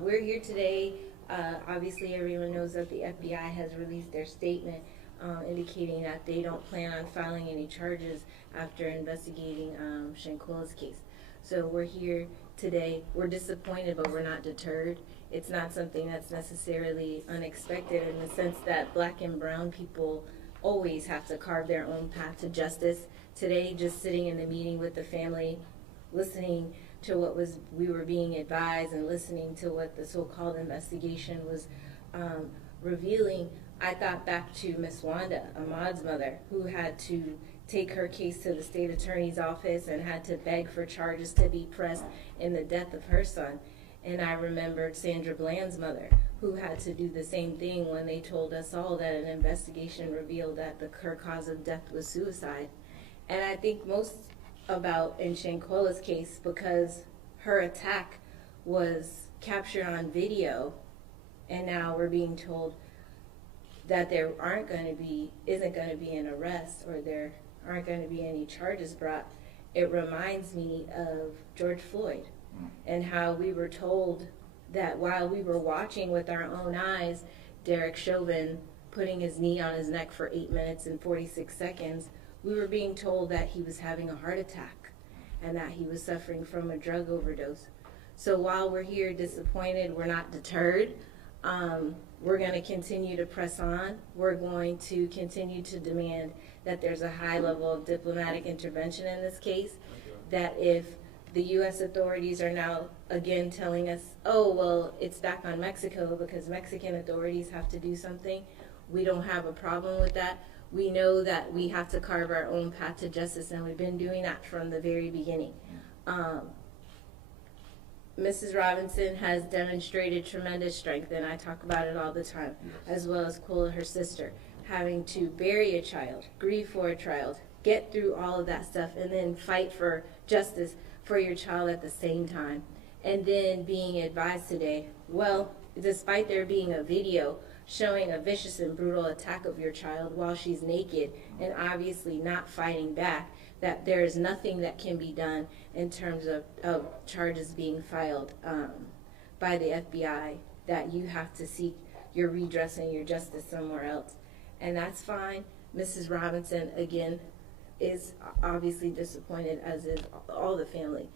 We're here today. Obviously, everyone knows that the FBI has released their statement indicating that they don't plan on filing any charges after investigating Shanquella's case. So we're here today. We're disappointed, but we're not deterred. It's not something that's necessarily unexpected in the sense that black and brown people always have to carve their own path to justice. Today, just sitting in the meeting with the family, listening to what we were being advised and listening to what the so-called investigation was revealing, I thought back to Miss Wanda, Ahmaud's mother, who had to take her case to the state attorney's office and had to beg for charges to be pressed in the death of her son. And I remembered Sandra Bland's mother, who had to do the same thing when they told us all that an investigation revealed that her cause of death was suicide. And I think most about in Shanquella's case, because her attack was captured on video, and now we're being told that there isn't going to be an arrest, or there aren't going to be any charges brought. It reminds me of George Floyd and how we were told that while we were watching with our own eyes Derek Chauvin putting his knee on his neck for 8 minutes and 46 seconds, we were being told that he was having a heart attack and that he was suffering from a drug overdose. So while we're here disappointed, we're not deterred. We're going to continue to press on. We're going to continue to demand that there's a high level of diplomatic intervention in this case, that if the U.S. authorities are now again telling us, oh, well, it's back on Mexico because Mexican authorities have to do something, we don't have a problem with that. We know that we have to carve our own path to justice, and we've been doing that from the very beginning. Mrs. Robinson has demonstrated tremendous strength, and I talk about it all the time, as well as Quilla, her sister, having to bury a child, grieve for a child, get through all of that stuff, and then fight for justice for your child at the same time. And then being advised today, well, despite there being a video showing a vicious and brutal attack of your child while she's naked and obviously not fighting back, that there is nothing that can be done in terms of charges being filed by the FBI, that you have to seek your redress and your justice somewhere else. And that's fine. Mrs. Robinson, again, is obviously disappointed, as is all the family.